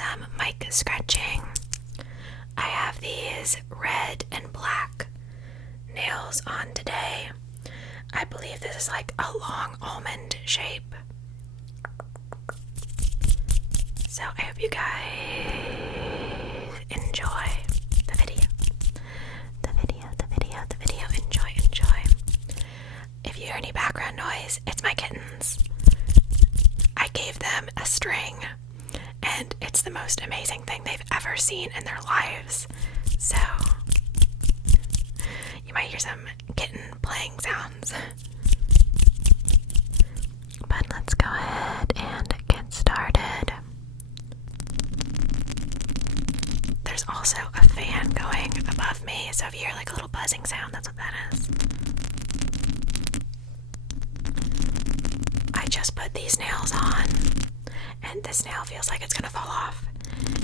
some mic scratching. I have these red and black nails on today. I believe this is like a long almond shape. So I hope you guys enjoy the video. Enjoy. If you hear any background noise, it's my kittens. I gave them a string, and it's the most amazing thing they've ever seen in their lives. So you might hear some kitten playing sounds. But let's go ahead and get started. There's also a fan going above me, so if you hear like a little buzzing sound, that's what that is. I just put these nails on, and this nail feels like it's gonna fall off,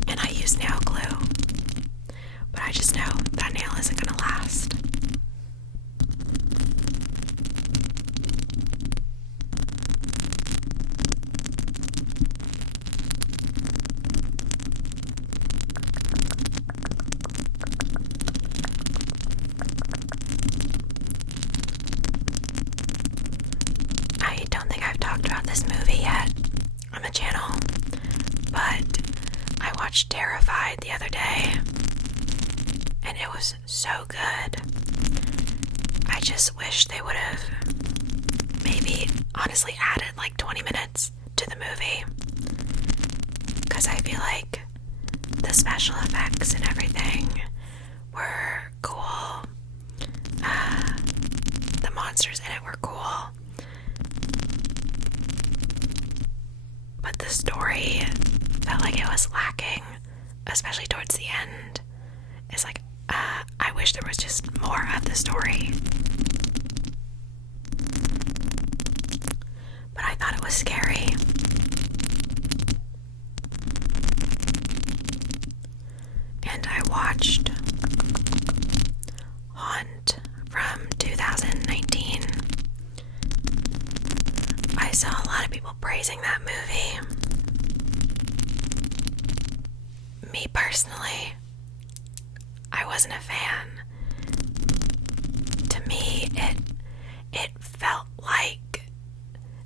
and I use nail glue, but I just know that nail isn't gonna last. I don't think I've talked about this movie yet on the channel, but I watched Terrified the other day, and it was so good. I just wish they would have maybe honestly added like 20 minutes to the movie, because I feel like the special effects and everything were cool. The monsters in it were cool, but the story felt like it was lacking, especially towards the end. It's like, I wish there was just more of the story. But I thought it was scary. And I watched Haunt from 2019. I saw a lot of people praising that movie. Me personally, I wasn't a fan. To me, it felt like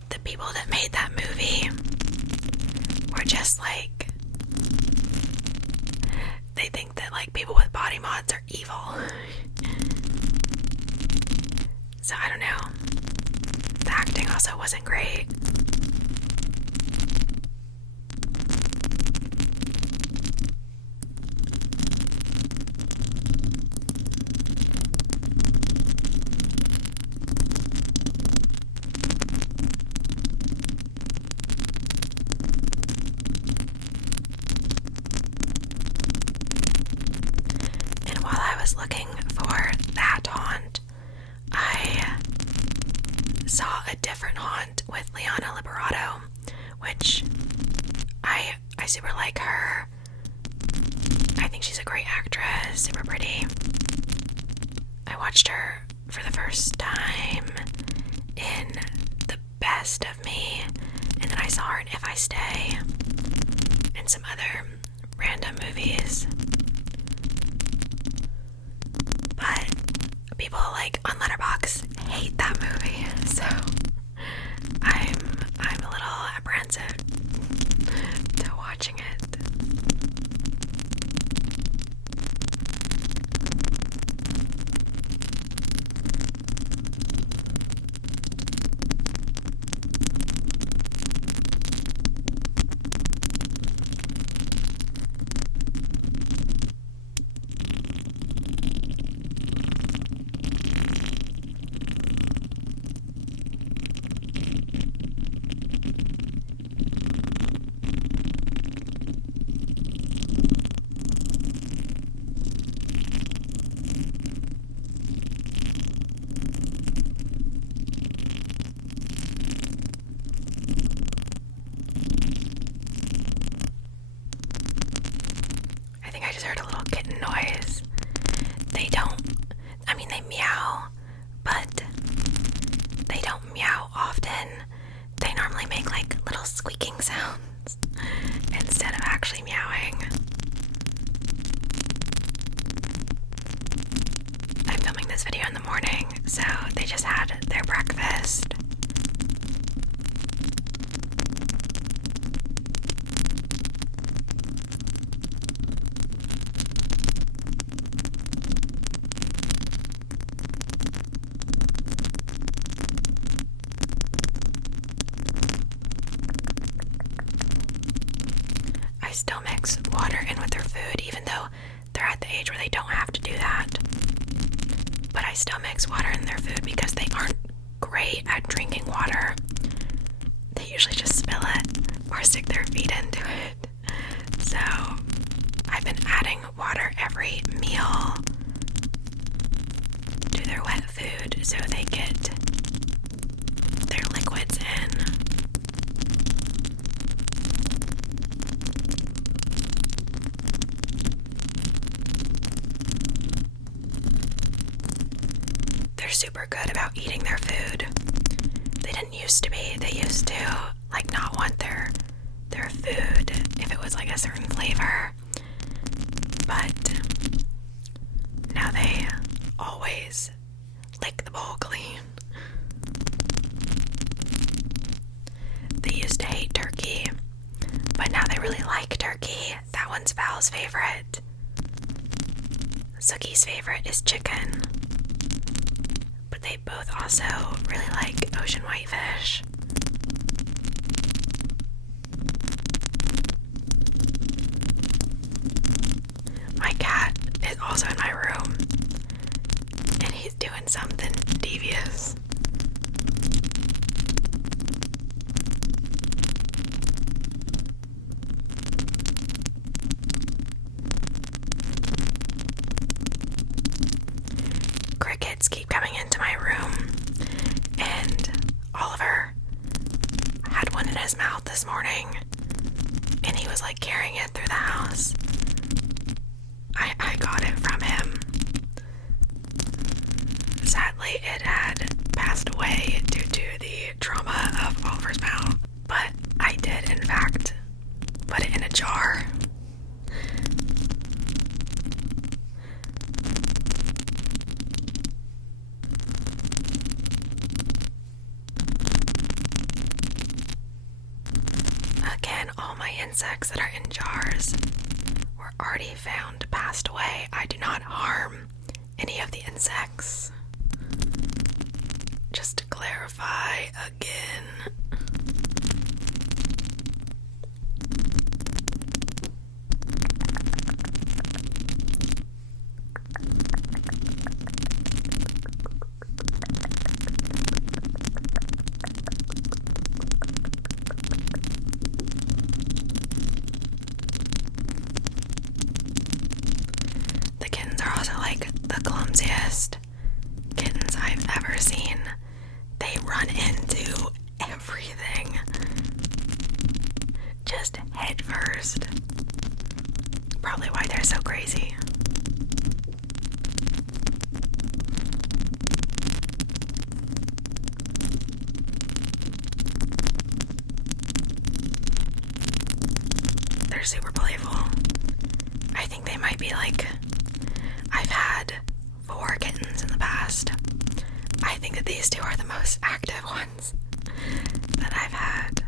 the people that made that movie were just like, they think that like people with body mods are evil. So I don't know. The acting also wasn't great. And while I was looking for that haunt, I saw a different haunt with Liana Liberato, which I super like her. I think she's a great actress, super pretty. I watched her for the first time in The Best of Me, and then I saw her in If I Stay and some other random movies. But people like on Letterboxd hate that movie, so I'm a little apprehensive to watching it. I just heard a little kitten noise. They meow, but they don't meow often. They normally make like little squeaking sounds instead of actually meowing. I'm filming this video in the morning, so they just had their breakfast. I still mix water in with their food, even though they're at the age where they don't have to do that. But I still mix water in their food because they aren't great at drinking water. They usually just spill it or stick their feet into it. So I've been adding water every meal to their wet food so they get their liquids in. They're super good about eating their food. They didn't used to be. They used to like not want their food if it was like a certain flavor. But now they always lick the bowl clean. They used to hate turkey, but now they really like turkey. That one's Val's favorite. Suki's favorite is chicken. But they both also really like ocean whitefish. My cat is also in my room, and he's doing something devious. Crickets keep coming into my room, and Oliver had one in his mouth this morning, and he was like carrying it through the house. I got it from him. Sadly, it had passed away due to the trauma of Oliver's mouth, but I did in fact put it in a jar. Again, all my insects that are in jars were already found passed away. I do not harm any of the insects. Just to clarify again. The kittens are also like the clumsiest kittens I've ever seen. They run into everything. Just head first. Probably why they're so crazy. They're super playful. I think they might be like, I've had 4 kittens in the past. I think that these 2 are the most active ones that I've had.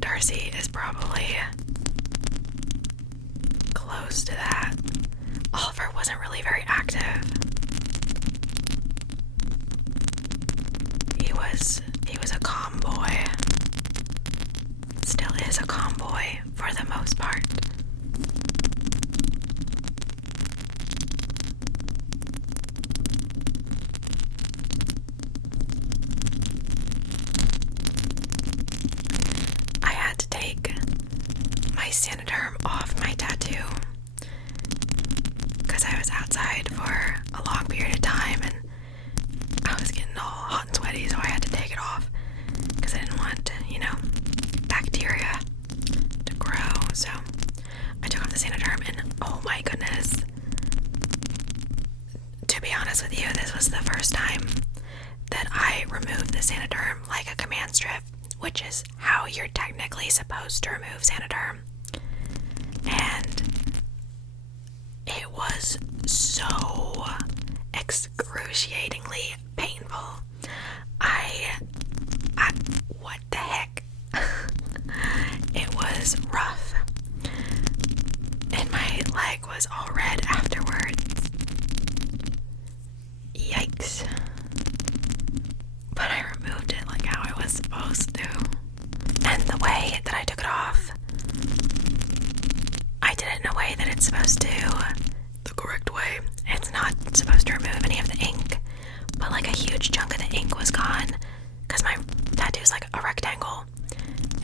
Darcy is probably close to that. Oliver wasn't really very active. He was a calm boy. Still is a calm boy for the most part. I had to take my Sanoderm off my tattoo because I was outside for a long period of time and I was getting all hot and sweaty, so I had to take it off because I didn't want, bacteria to grow. So I took off the Sanoderm and oh my goodness. To be honest with you, this was the first time that I removed the Saniderm like a command strip, which is how you're technically supposed to remove Saniderm. And it was so excruciatingly painful. What the heck? It was rough. And my leg was all red afterwards. Yikes. But I removed it like how I was supposed to. And the way that I took it off, I did it in a way that it's supposed to. The correct way. It's not supposed to remove any of the ink, but like a huge chunk of the ink was gone because my tattoo's like a rectangle,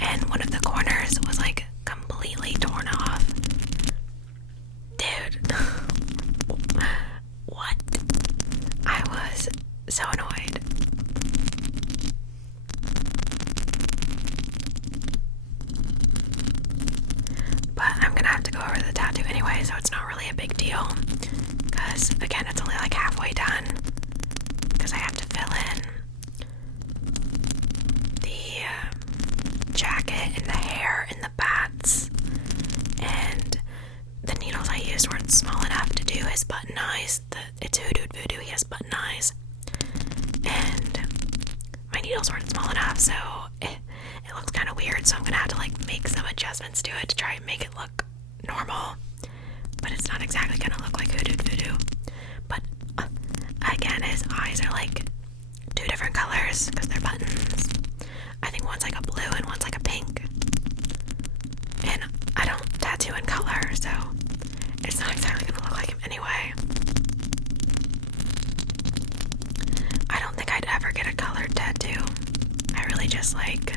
and one of the corners was like completely torn off. Dude. What? I was so annoyed. But I'm gonna have to go over the tattoo anyway, so it's not really a big deal. Because, again, it's only like halfway done. Because I have to fill in the jacket and the hair and the bats. And the needles I used weren't small enough to do his button eyes. It's Hoodooed Voodoo, he has button eyes. And my needles weren't small enough, so it looks kind of weird. So I'm going to have to like make some adjustments to it to try and make it look normal. But it's not exactly going to look like Hoodooed Voodoo. But again, his eyes are like two different colors because they're buttons. I think one's like a blue and one's like a pink. And I don't tattoo in color, so it's not exactly going to look like him anyway. I don't think I'd ever get a colored tattoo. I really just like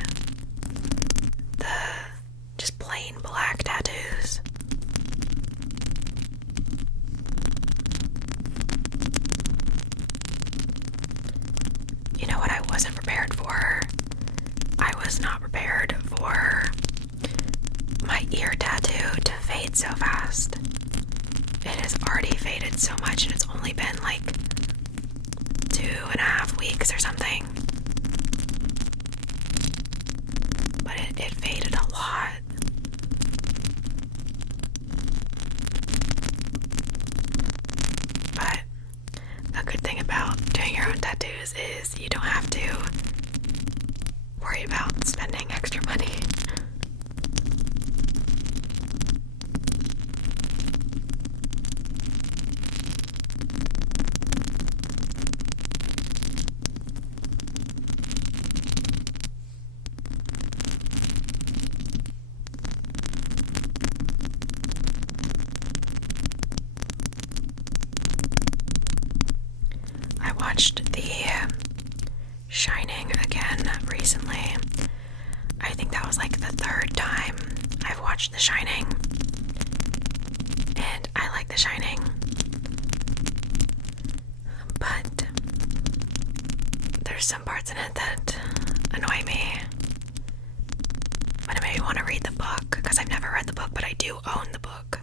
the just plain black tattoos. You know what I wasn't prepared for? I was not prepared for my ear tattoo to fade so fast. It has already faded so much, and it's only been like 2.5 weeks or something. But it faded a lot. But a good thing about doing your own tattoos is you don't have to worry about spending extra money. I watched The Shining again recently. I think that was like the third time I've watched The Shining. And I like The Shining. But there's some parts in it that annoy me. But it made me want to read the book, because I've never read the book, but I do own the book.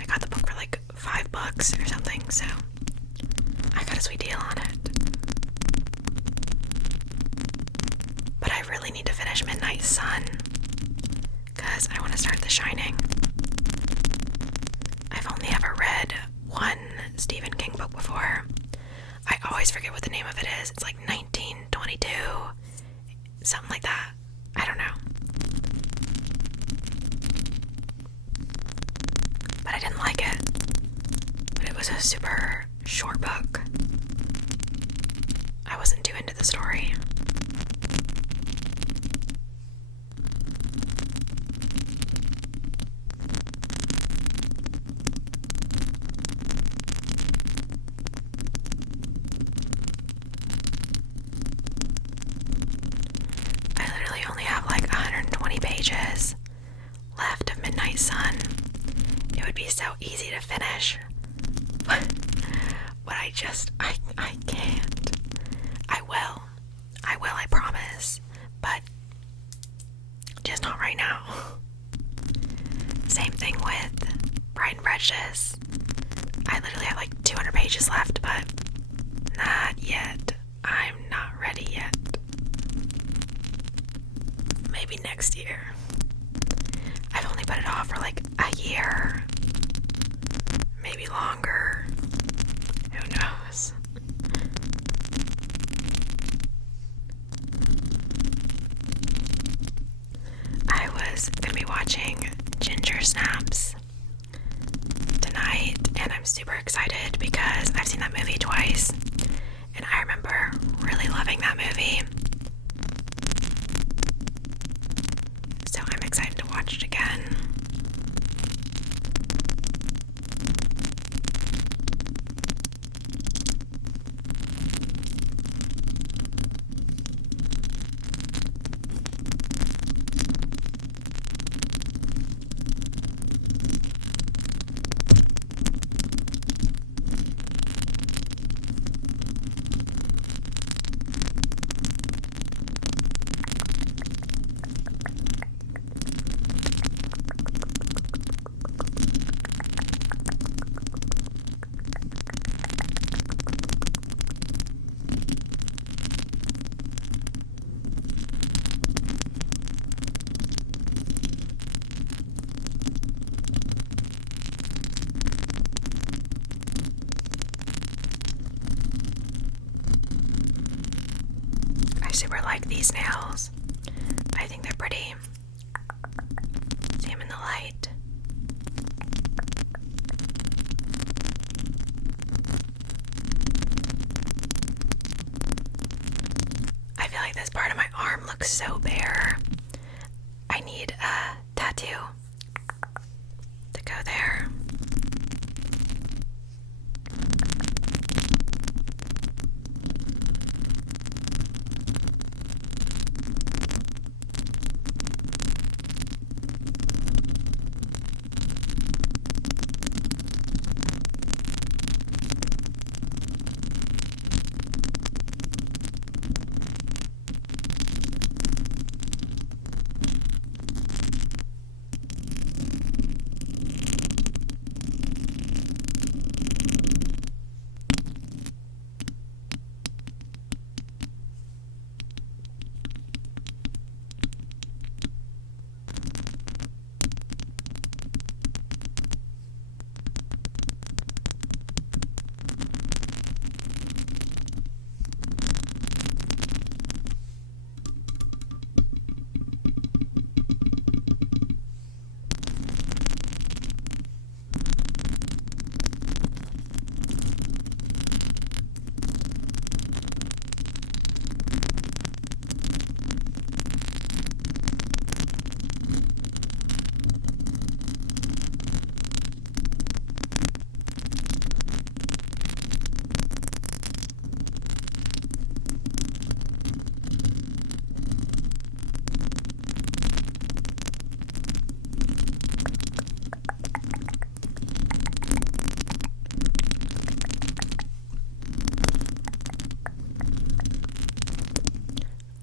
I got the book for like $5 or something, so I got a sweet deal on it. But I really need to finish Midnight Sun, because I want to start The Shining. I've only ever read one Stephen King book before. I always forget what the name of it is. It's like 1922, something like that. I don't know. But I didn't like it. But it was a super short book. I wasn't too into the story. I literally only have like 120 pages left of Midnight Sun. It would be so easy to finish. But I can't. I will, I promise. But just not right now. Same thing with Pride and Prejudice. I literally have like 200 pages left, but not yet. I maybe next year. I've only put it off for like a year, maybe longer. Who knows? I was gonna be watching Ginger Snaps tonight, and I'm super excited because I've seen that movie twice, and I remember really loving that movie. So I'm excited to watch it again. I super like these nails. I think they're pretty. See them in the light. I feel like this part of my arm looks so bare. I need a tattoo to go there.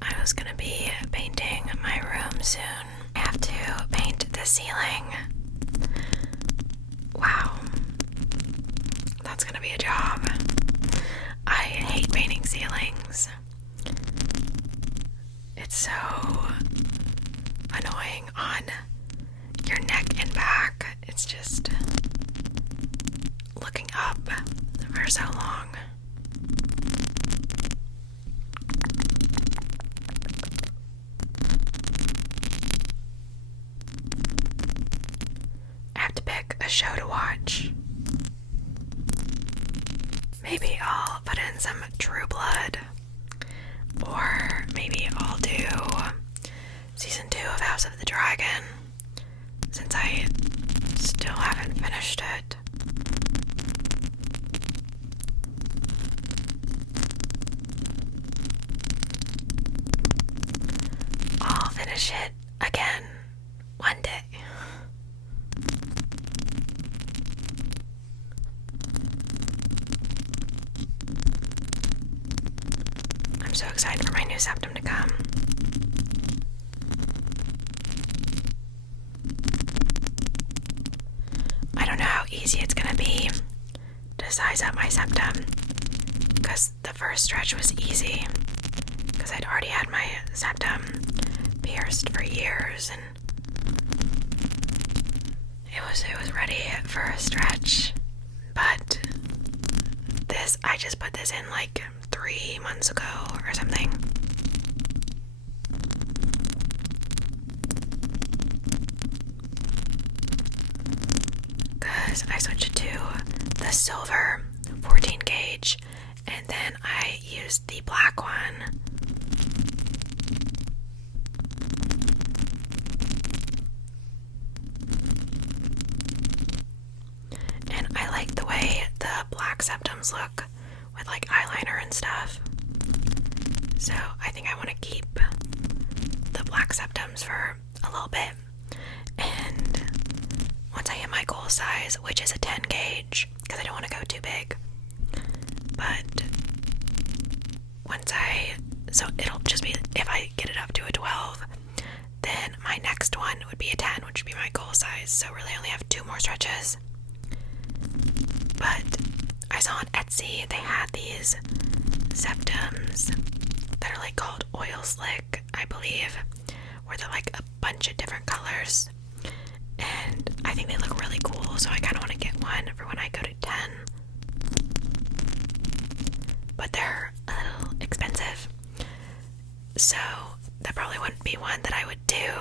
I was gonna be painting my room soon. I have to paint the ceiling. Wow. That's gonna be a job. I hate painting ceilings. It's so annoying on your neck and back. It's just looking up for so long. I have to pick a show to watch. Maybe I'll put in some True Blood, or maybe I'll do season 2 of House of the Dragon, since I still haven't finished it. I'll finish it again one day. I'm so excited for my new Septum to come. I don't know how easy it's gonna be to size up my septum, because the first stretch was easy, because I'd already had my septum pierced for years, and it was ready for a stretch. But this, I just put this in like 3 months ago or something. Because I switched to the silver 14 gauge, and then I used the black one. And I like the way the black septums look with like eyeliner and stuff. So I think I want to keep the black septums for a little bit. And once I hit my goal size, which is a 10 gauge, because I don't want to go too big. But so it'll just be, if I get it up to a 12, then my next one would be a 10, which would be my goal size. So really I only have 2 more stretches. But I saw on Etsy they had these septums that are like called oil slick, I believe, where they're like a bunch of different colors, and I think they look really cool, so I kind of want to get one for when I go to 10. But they're a little expensive, so that probably wouldn't be one that I would do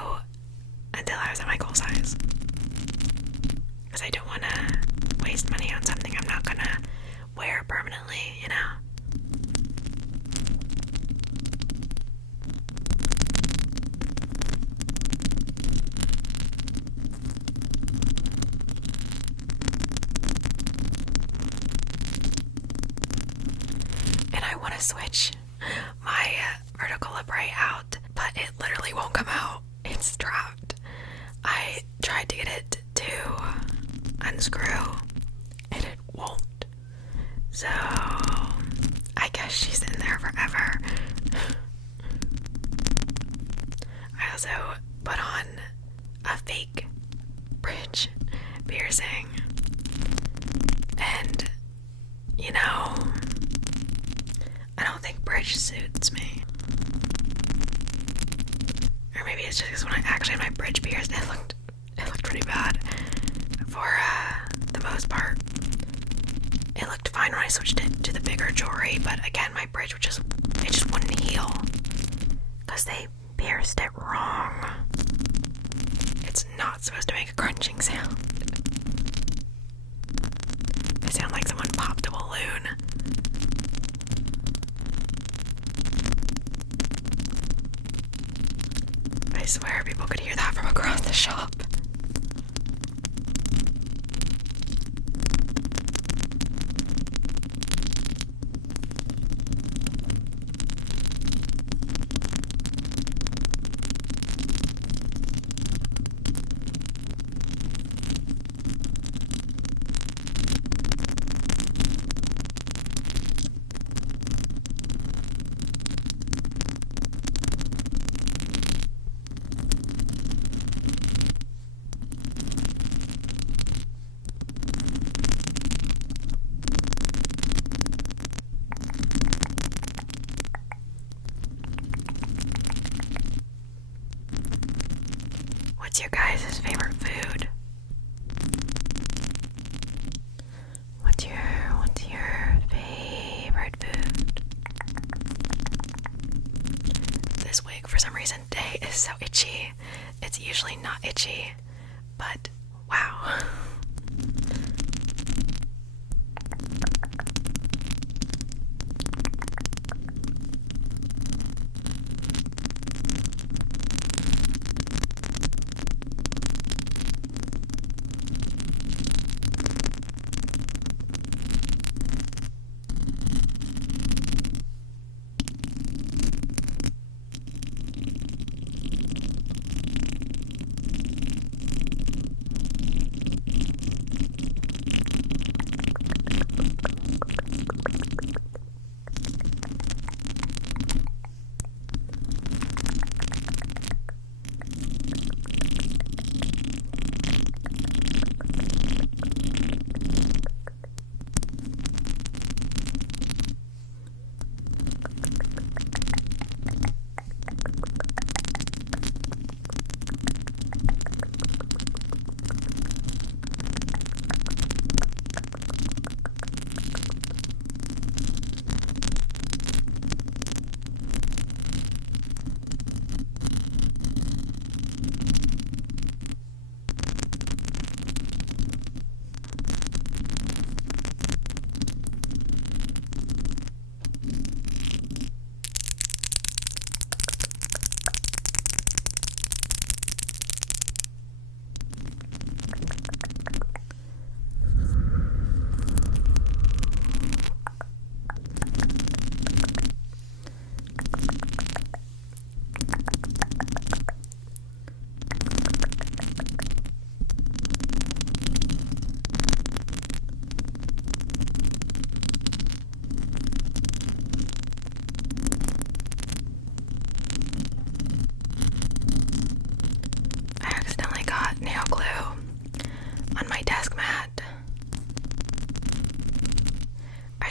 until I was at my goal size, because I don't want to waste money on something I'm not gonna wear permanently, you know? And I want to switch my vertical labret out, but it literally won't come out. It's trapped. I tried to get it to unscrew, and it won't. So I guess she's in there forever. I also put on a fake bridge piercing, and you know, I don't think bridge suits me. Or maybe it's just because when I actually had my bridge pierced, it looked pretty bad. For the most part, it looked fine when I switched it to the bigger jewelry, but again, my bridge it just wouldn't heal because they pierced it wrong. It's not supposed to make a crunching sound. It sounded like someone popped a balloon. I swear people could hear that from across the shop. What's your guys' favorite food? What's your favorite food? This wig, for some reason, today is so itchy. It's usually not itchy, but wow.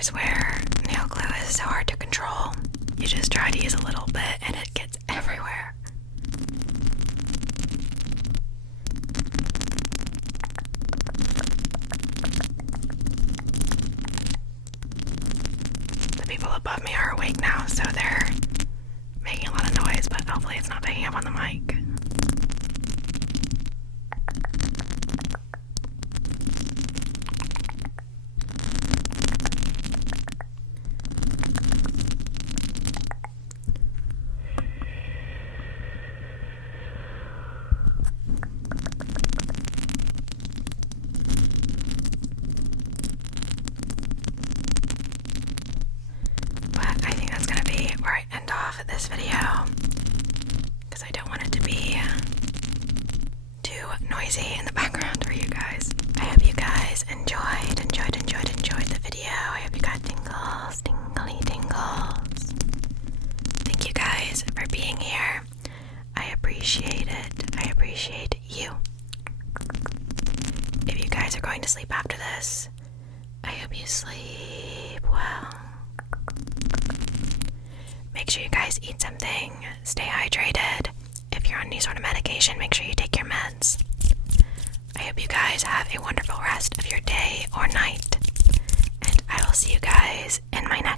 I swear, nail glue is so hard to control. You just try to use a little bit and it gets everywhere. The people above me are awake now, so they're making a lot of noise, but hopefully it's not picking up on the mic. But I think that's gonna be where I end off this video, because I don't want it to be too noisy in the background for you guys. I hope you guys enjoyed the video. I hope you got tingles, tingly tingles. Thank you guys for being here. I appreciate it. I appreciate you. If you guys are going to sleep after this, I hope you sleep well. Make sure you guys eat something. Stay hydrated. If you're on any sort of medication, make sure you take your meds. I hope you guys have a wonderful rest of your day or night. And I will see you guys in my next